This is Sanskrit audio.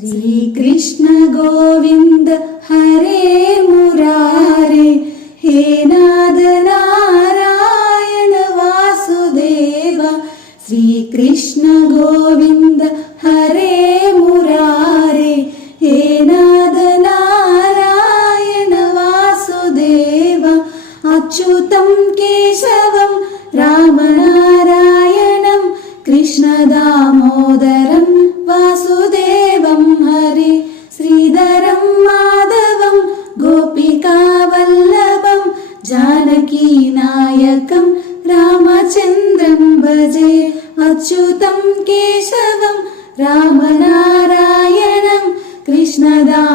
श्रीकृष्ण गोविन्द हरे मुरारे, हे नाद नारायण वासुदेव। श्रीकृष्ण गोविन्द हरे मुरारे, हे नाद नारायण वासुदेव। अच्युतं केशवं रामनारायणं, कृष्ण दामोदरं वासुदेवं हरे। श्रीधरं माधवं गोपिकावल्लभं, जानकीनायकं रामचन्द्रं भजे। अच्युतं केशवं रामनारायणं, कृष्ण दामोदरं